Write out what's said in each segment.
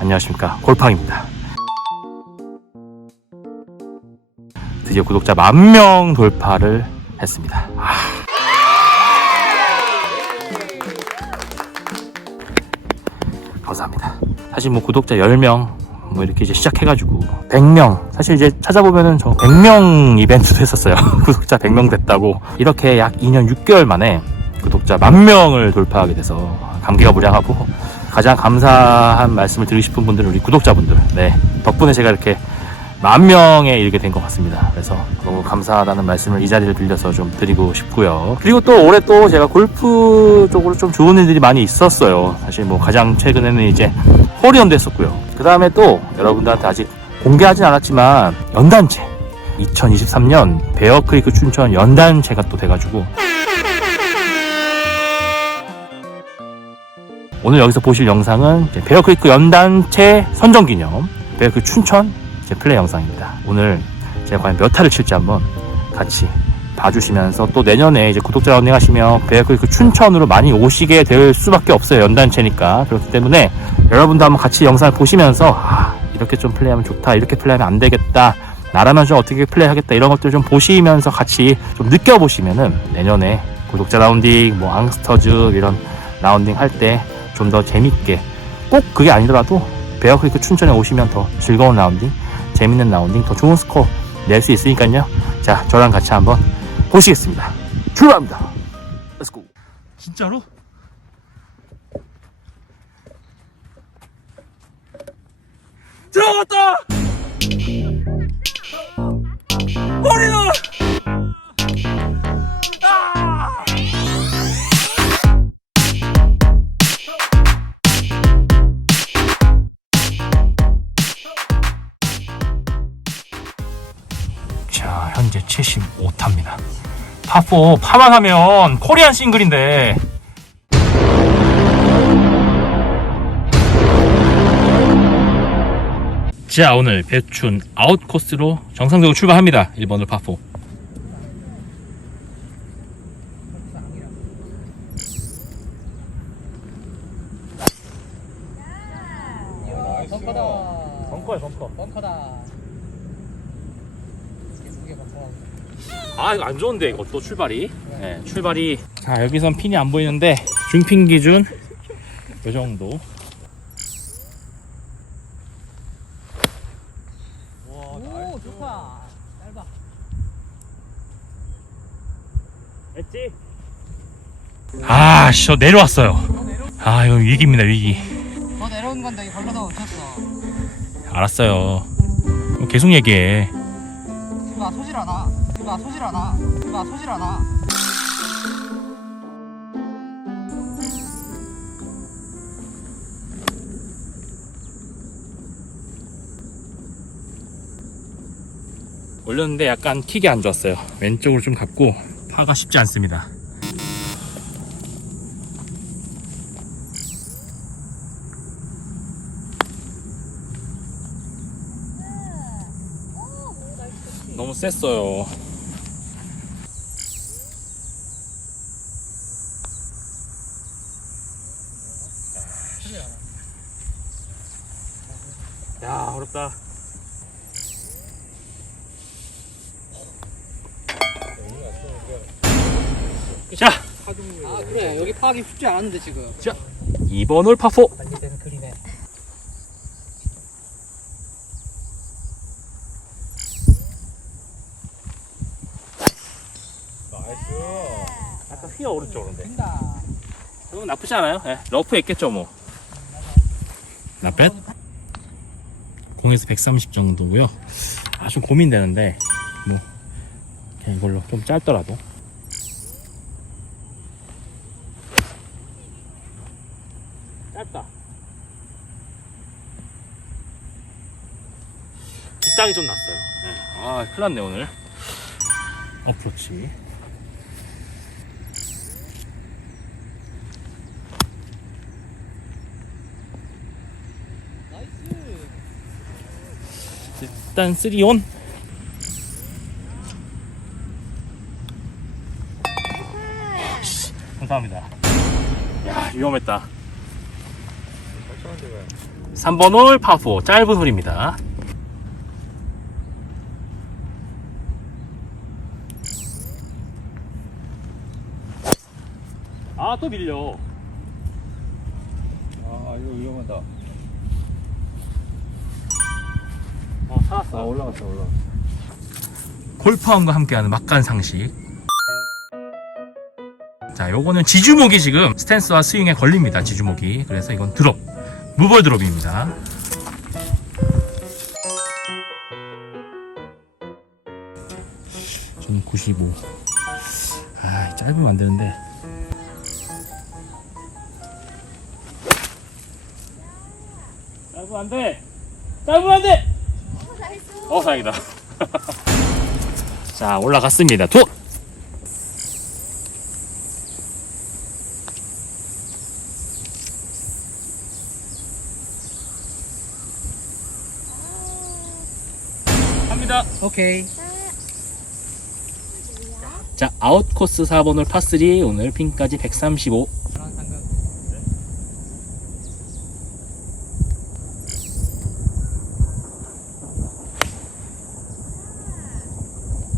안녕하십니까. 골팡입니다. 드디어 구독자 만 명 돌파를 했습니다. 아. 감사합니다. 사실 뭐 구독자 10명 뭐 이렇게 이제 시작해가지고 100명. 사실 이제 찾아보면은 저 100명 이벤트도 했었어요. 구독자 100명 됐다고. 이렇게 약 2년 6개월 만에 구독자 만 명을 돌파하게 돼서 감기가 무량하고 가장 감사한 말씀을 드리고 싶은 분들은 우리 구독자분들 네 덕분에 제가 이렇게 만 명에 이르게 된 것 같습니다. 그래서 너무 감사하다는 말씀을 이 자리를 빌려서 좀 드리고 싶고요. 그리고 또 올해 또 제가 골프 쪽으로 좀 좋은 일들이 많이 있었어요. 사실 뭐 가장 최근에는 이제 홀리언도 했었고요. 그 다음에 또 여러분들한테 아직 공개하진 않았지만 연단체 2023년 베어크리크 춘천 연단체가 또 돼가지고 오늘 여기서 보실 영상은 베어크리크 연단체 선정 기념 베어크리크 춘천 제 플레이 영상입니다. 오늘 제가 과연 몇 타를 칠지 한번 같이 봐주시면서 또 내년에 이제 구독자 런닝 하시면 베어크리크 춘천으로 많이 오시게 될 수밖에 없어요. 연단체니까. 그렇기 때문에 여러분도 한번 같이 영상을 보시면서 아, 이렇게 좀 플레이하면 좋다. 이렇게 플레이하면 안 되겠다. 나라면 좀 어떻게 플레이하겠다. 이런 것들 좀 보시면서 같이 좀 느껴보시면은 내년에 구독자 라운딩, 뭐 앙스터즈 이런 라운딩 할 때 좀 더 재밌게 꼭 그게 아니더라도 베어크리크 춘천에 오시면 더 즐거운 라운딩, 재밌는 라운딩, 더 좋은 스코어 낼 수 있으니까요. 자, 저랑 같이 한번 보시겠습니다. 출발합니다. Let's go. 진짜로? 들어갔다! 머리는! 75타입니다. 파4 파만 하면 코리안 싱글인데 자 오늘 배춘 아웃 코스로 정상적으로 출발합니다 1번을 파4 벙커다. 벙커야 벙커 벙커다. 아 이거 안 좋은데 이거 또 출발이? 네, 출발이. 자 여기선 핀이 안 보이는데 중핀 기준 요 정도. 오, 좋다. 짧아. 했지? 아씨 저 내려왔어요. 아 이거 위기입니다 위기. 더 내려온 건데 걸려도 쳤어. 알았어요. 계속 얘기해 않아. 이봐 소질 않아. 이봐 소질 않아. 올렸는데 약간 킥이 안 좋았어요 왼쪽으로 좀 갔고 파가 쉽지 않습니다 너무 셌어요 야 어렵다 자 아 파악이 쉽지 않은데 지금. 2번 홀 파4 관리되는 그림에. 아까 휘어 오른쪽으로인데. 된다. 그럼 나쁘지 않아요. 예, 러프에 있겠죠 뭐. 나뱃. 공에서 130 정도고요. 아 좀 고민되는데 뭐 그냥 이걸로 좀 짧더라도 짧다 뒷땅이 좀 났어요. 예. 아 큰일 났네 오늘. 어프로치. 일단 3온. 감사합니다. 야 위험했다. 3번 홀 파4 짧은 홀입니다. 또 밀려. 아 이거 위험하다. 어, 살았어. 아 올라갔어 올라갔어. 골프왕과 함께하는 막간 상식. 자, 요거는 지주목이 지금 스탠스와 스윙에 걸립니다. 지주목이. 그래서 이건 드롭. 무벌 드롭입니다. 좀 95. 아, 짧으면 안 되는데. 짧으면 안 돼! 짧으면 안 돼! 어, 다행이다. 자, 올라갔습니다. 도! 갑니다. 오케이. 자, 아웃코스 4번 홀 파3 오늘 핀까지 135.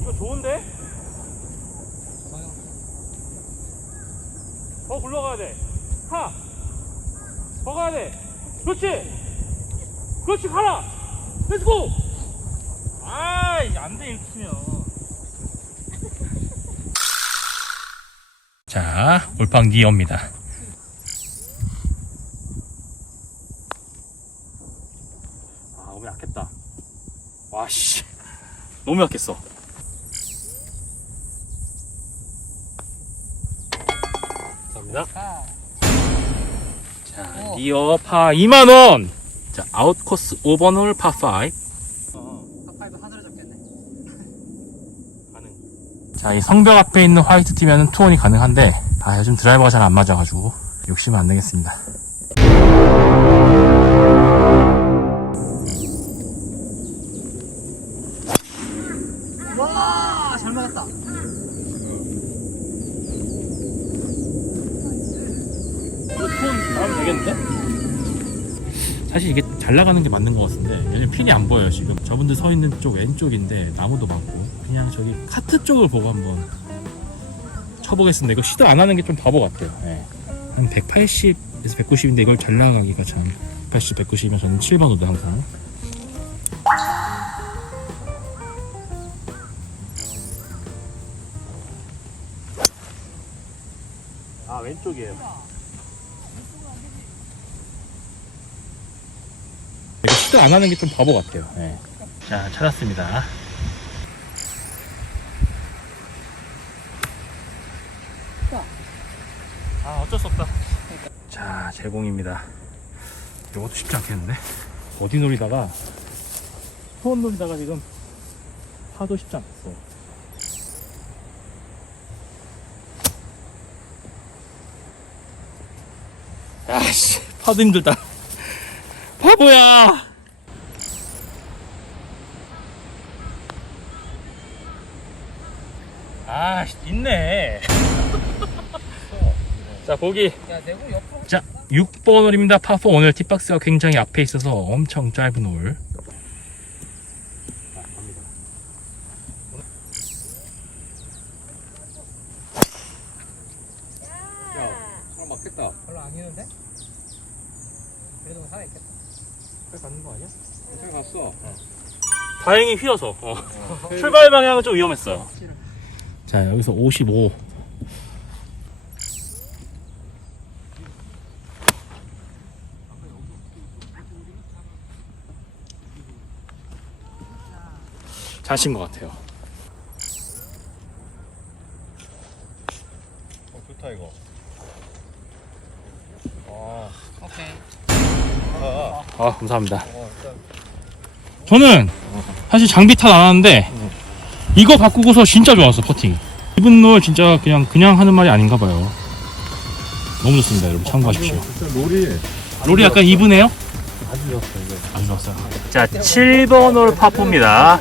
이거 좋은데? 더 굴러가야 돼. 하! 더 가야 돼. 그렇지! 그렇지, 가라! 렛츠고! 아이, 안 돼, 이렇게 치면. 자, 골팡 니어입니다. 아, 너무 약했다. 와, 씨. 너무 약했어. 감사합니다. 자, 니어 파 2만원! 자, 아웃코스 5번 홀 파 5. 파파이브 하늘에 잡겠네. 자, 이 성벽 앞에 있는 화이트 티면은 투혼이 가능한데, 아, 요즘 드라이버가 잘 안 맞아가지고, 욕심은 안 내겠습니다. 와, 잘 맞았다. 투혼 나오면 되겠는데? 사실 이게 잘 나가는 게 맞는 것 같은데, 요즘 핀이 안 보여요, 지금. 저분들 서 있는 쪽 왼쪽인데, 나무도 많고, 그냥 저기 카트 쪽을 보고 한번 쳐보겠습니다. 이거 시도 안 하는 게 좀 바보 같아요. 예. 한 180에서 190인데 이걸 잘 나가기가 참 180, 190이면 저는 7번 우드 항상 아 왼쪽이에요 시도 안 하는 게 좀 바보 같아요. 예. 자 찾았습니다. 아 어쩔 수 없다. 자 제공입니다. 이것도 쉽지 않겠는데? 어디 놀이다가 소원 놀이다가 지금 파도 쉽지 않겠어. 아씨 파도 힘들다. 바보야 아 있네 자 보기. 자, 6번 홀입니다. 파4 오늘 티박스가 굉장히 앞에 있어서 엄청 짧은 홀. 잘 맞겠다. 별로 안 기는데? 그래도 살아있겠다. 잘 가는 거 아니야? 잘 갔어. 다행히 휘어서. 어. 출발 방향은 좀 위험했어요. 자, 여기서 55. 잘친 것 같아요. 어, 좋다 이거. 아, 오케이. 아, 아, 감사합니다. 어, 일단 저는 사실 장비 탓 안 하는데 이거 바꾸고서 진짜 좋았어 퍼팅 기분 놀 진짜 그냥 그냥 하는 말이 아닌가 봐요 너무 좋습니다 여러분 참고하십시오 진짜 놀이 롤이 약간 이분해요? 아주 좋았어 이거. 아주 좋았어요 자 7번 홀 파포입니다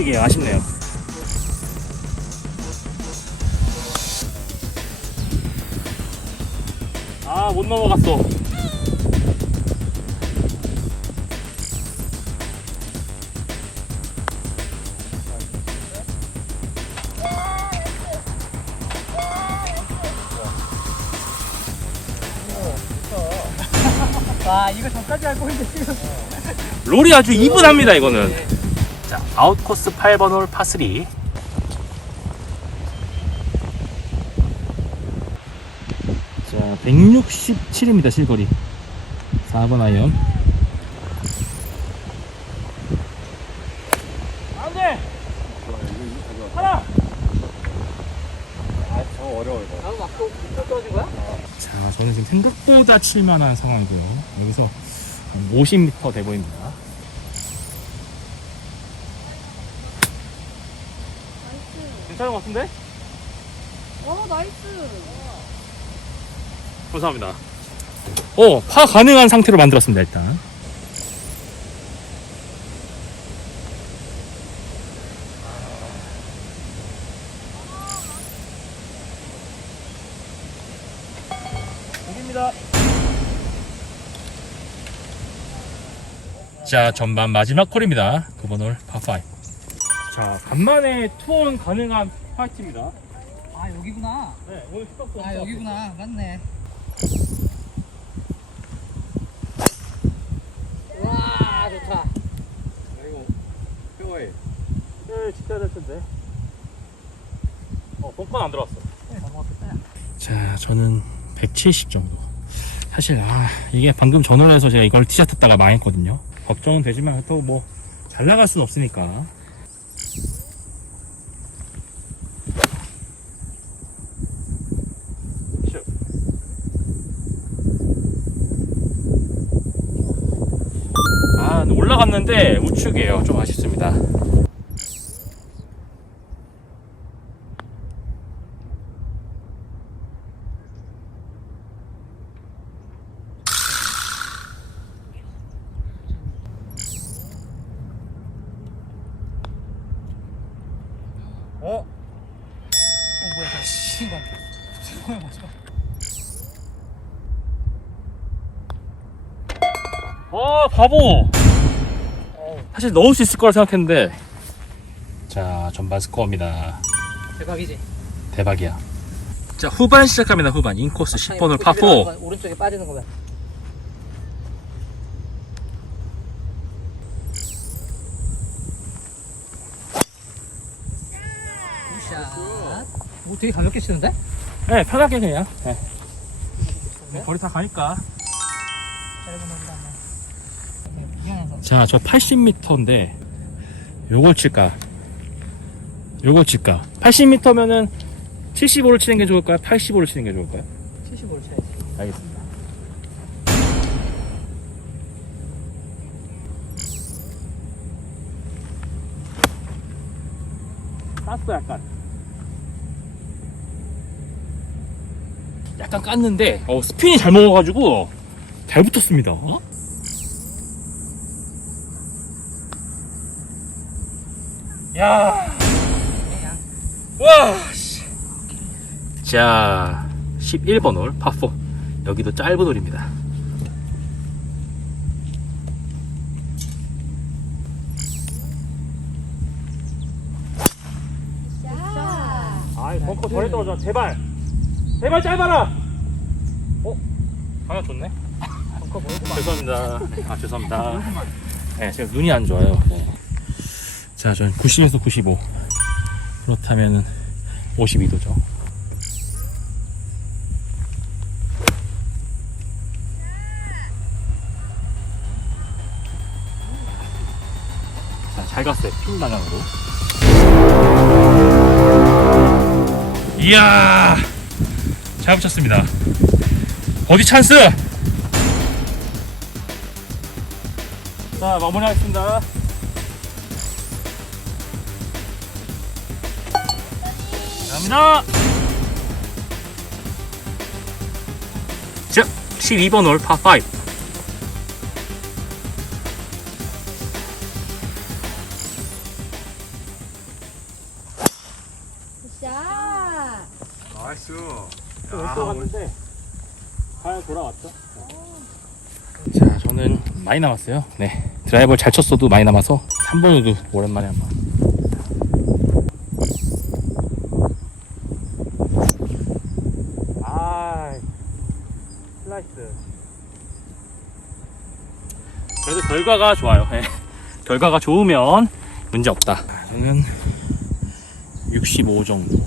아, 우측이 아쉽네요. 아, 못 넘어갔어. 와 이거 전까지 알고 있는데 지금 롤이 아주 이분합니다 이거는 자 아웃코스 8번 홀 파3 자 167입니다 실거리. 4번 아이언. 안돼 하나! 아저 어려워 이거 나도 막고 못 떨어진 거야? 자 저는 지금 생각보다 칠만한 상황이고요. 여기서 한 50m 돼 보입니다 괜찮은 것 같은데? 어 나이스 감사합니다. 어, 파 가능한 상태로 만들었습니다, 일단. 여기입니다. 자, 전반 마지막 콜입니다. 9번 홀 파5. 자, 간만에 투혼 가능한 파이트입니다. 아 여기구나 네, 오늘 힙박스 아 여기구나 맞네 와 좋다 이거 페어웨이 네, 직해야 될 텐데. 어, 벙커는 안 들어왔어. 넘어갔겠다 자, 저는 170 정도. 사실, 아, 이게 방금 전화를 해서 제가 이걸 티샷 했다가 망했거든요. 걱정은 되지만 또 뭐, 잘 나갈 순 없으니까. 슛. 아, 근데 우측이에요. 좀 아쉽습니다. 어? 어 뭐야 친구 뭐야 맞아 아 바보 사실 넣을 수 있을 거라 생각했는데. 자 전반 스코어입니다. 대박이지? 대박이야. 자 후반 시작합니다 후반. 인코스 10번을 파4 오른쪽에 빠지는 거야 굿샷. 오 되게 가볍게 치는데? 네 편하게 그냥. 네. 거리 다 가니까. 짧은 미안해서 자 저 80m인데 요걸 칠까? 요걸 칠까? 80m면은 75를 치는 게 좋을까요? 85를 치는 게 좋을까요? 75를 쳐야지. 알겠습니다. 깠어 약간. 약간 깠는데 어, 스핀이 잘 먹어가지고 잘 붙었습니다 야 와. 씨. 자, 11번 홀 파4. 여기도 짧은 홀입니다. 아이, 벙커 덜 떨어져. 제발. 제발 짧아라. 어? 방향 좋네. 죄송합니다. 아, 죄송합니다. 네, 제가 눈이 안 좋아요. 네. 자, 저는 90에서 95. 그렇다면은 52도죠. 자, 잘 갔어요. 핀 방향으로. 이야! 잘 붙였습니다. 어디 찬스! 자, 마무리하겠습니다. 갑니다. 자, 12번 홀 파5. 샷! 나이스. 왼쪽 갔는데 잘 돌아왔죠? 자, 저는 많이 남았어요. 네, 드라이버를 잘 쳤어도 많이 남아서 3번으로 오랜만에 한번. 아, 슬라이스. 그래도 결과가 좋아요. 네. 결과가 좋으면 문제 없다. 저는 65 정도.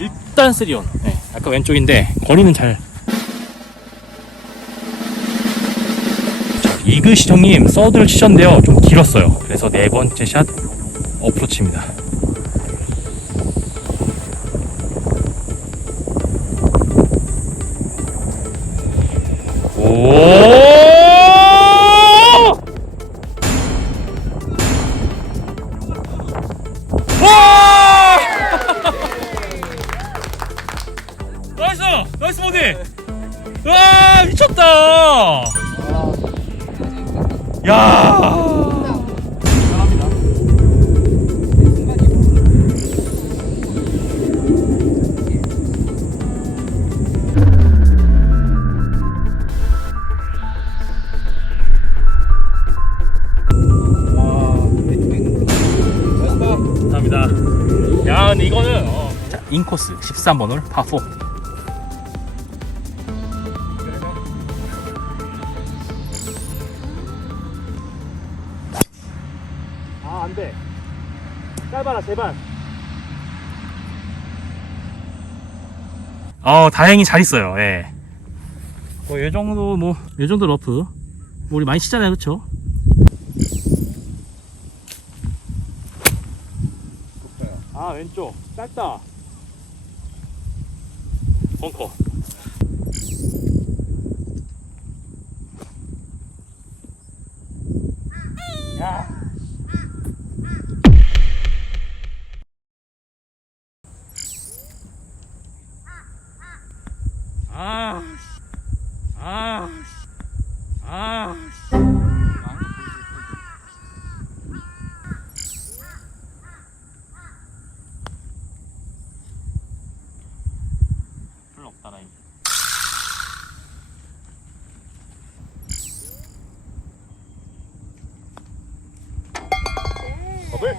일단 쓰리온. 네, 아까 왼쪽인데 거리는 잘. 자, 이글시 형님 서드를 치셨는데요. 좀 길었어요. 그래서 네 번째 샷 어프로치입니다. 13번 홀 파4. 아, 안 돼. 짧아라, 제발. 어, 다행히 잘 있어요. 예. 뭐, 이 정도, 뭐, 이 정도 러프. 뭐 우리 많이 치잖아요, 그쵸? 아 왼쪽 짧다 벙커. 야. 아, 아, 아. 별로 없다 라인. 버블.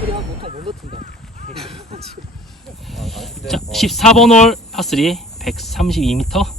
소리가 못하 못 넣던다. 자, 14번 홀 파3 132m.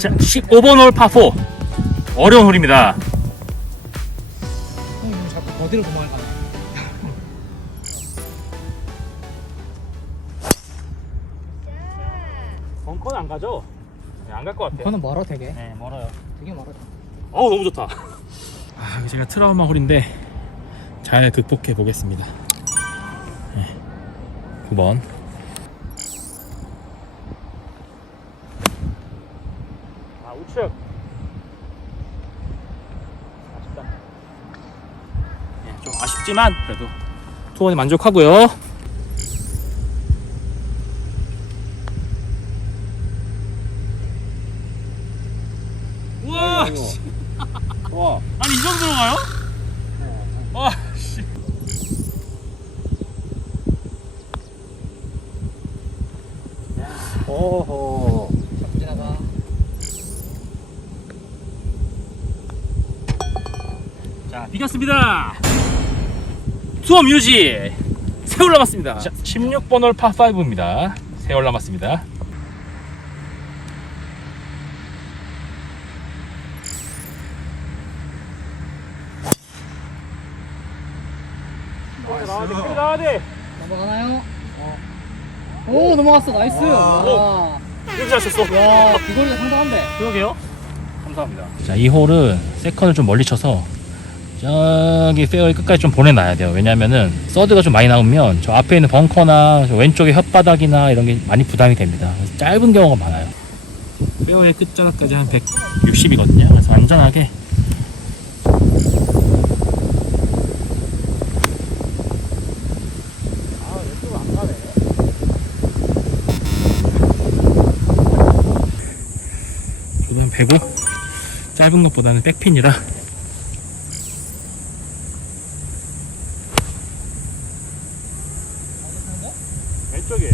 자, 15번 홀 파4. 어려운 홀입니다. 형님 자꾸 어디로 도망을 가나? 벙커는 안 가죠? 네, 안갈 것 같아요. 그거는 멀어 되게. 네, 멀어요. 되게 멀어. 어우, 너무 좋다. 아, 이거 제가 트라우마 홀인데 잘 극복해 보겠습니다. 네. 9번. 아, 우측. 아쉽다. 네, 좀 아쉽지만 그래도 투원에 만족하고요. 우와! 와. 아니 이 정도로 가요? 와 씨. 오호. 자꾸 지나가. 비겼습니다. 유지. 세월 남았습니다. 자, 16번 홀 파5입니다. 세월 남았습니다. 넘어가나요? 어. 오 넘어갔어 나이스. 와. 이렇게 잘쳤어 야 비거리가 상당한데. 그러게요. 감사합니다. 자, 이 홀은 세컨을 좀 멀리 쳐서 저기 페어의 끝까지 좀 보내놔야 돼요. 왜냐면은 서드가 좀 많이 나오면 저 앞에 있는 벙커나 저 왼쪽에 혓바닥이나 이런 게 많이 부담이 됩니다. 짧은 경우가 많아요. 페어의 끝자락까지 한 160이거든요. 그래서 안전하게 배고 짧은 것보다는 백핀이라 왼쪽이에요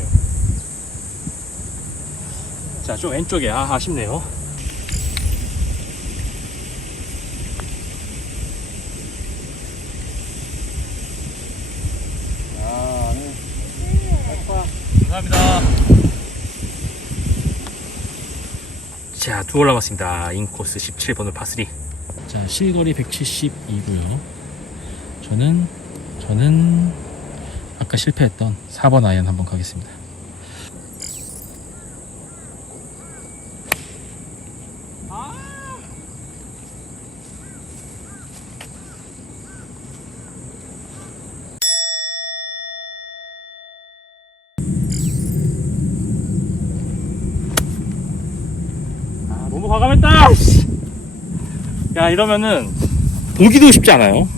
자 좀 왼쪽에 아 아쉽네요 아, 네. 감사합니다 자, 두홀 남았습니다. 인코스 17번을 파3. 자, 실거리 172고요. 저는 저는 아까 실패했던 4번 아이언 한번 가겠습니다. 아, 너무 씨. 야, 이러면은 보기도 쉽지 않아요?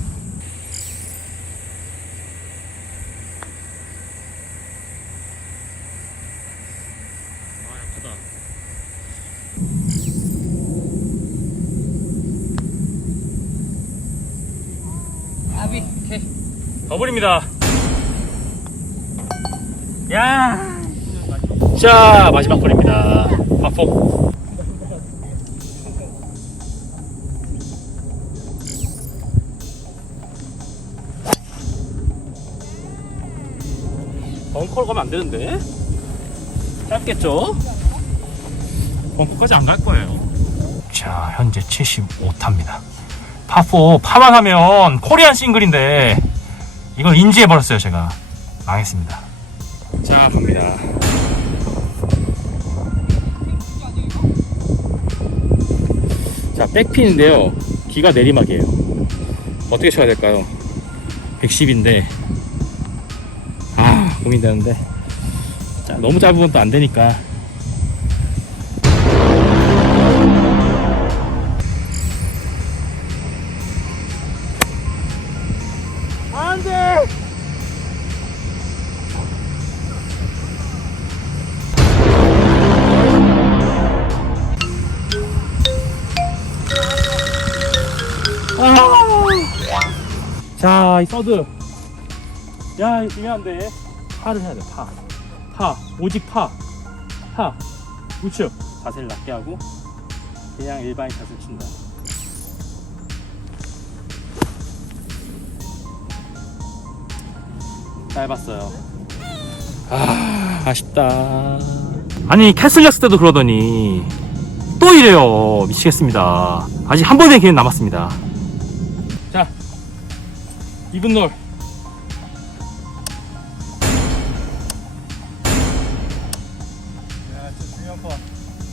아. 오케이. 더블입니다. 야! 자, 마지막 홀입니다. 파포. 벙커로 가면 안 되는데? 짧겠죠? 벙커까지 안 갈 거예요. 자, 현재 75타입니다. 파4 파만 하면 코리안 싱글인데 이걸 인지해버렸어요 제가 망했습니다 자 갑니다 자 백핀인데요 기가 내리막이에요 어떻게 쳐야 될까요 110인데 아 고민되는데 자, 너무 짧으면 또 안 되니까 안돼 자, 이 서드. 야, 이거 중요한데. 파를 해야 돼, 파. 파. 오직 파. 파. 우측. 자세를 낮게 하고, 그냥 일반인 샷을 친다. 짧았어요. 아, 아쉽다. 아니, 캐슬렉스 때도 그러더니, 또 이래요. 미치겠습니다. 아직 한 번의 기회는 남았습니다. 자, 이분 놀.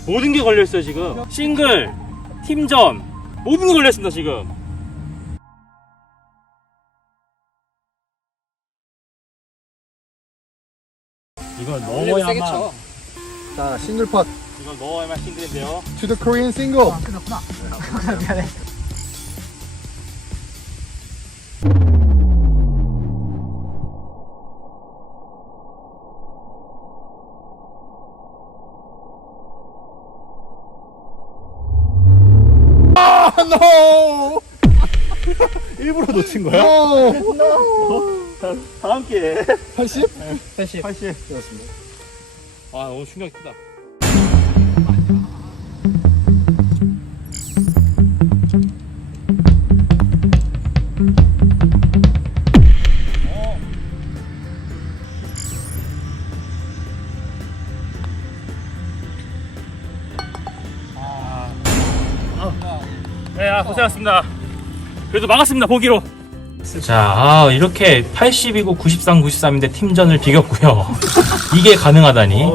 모든 게 걸려있어요, 지금. 싱글, 팀전, 모든 게 걸려있습니다, 지금. 이걸 넣어야만, 쳐. 자, 싱글 팟. 이걸 넣어야만 싱글인데요. To the Korean single. 아 끝났구나. 미안해. 놓친 거야? 자, 다 함께 80? 80. 80. 되었습니다. 아, 어, 너무 충격 크다. 네, 고생하셨습니다. 그래도 막았습니다 보기로. 자, 아, 이렇게 80이고 93, 93인데 팀전을 비겼고요. 이게 가능하다니.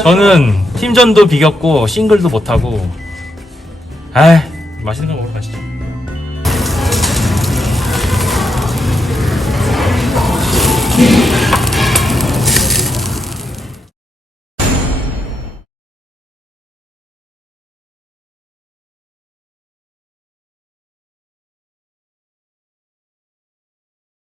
저는 팀전도 비겼고 싱글도 못하고. 아, 맛있는 거 먹으러 가시죠.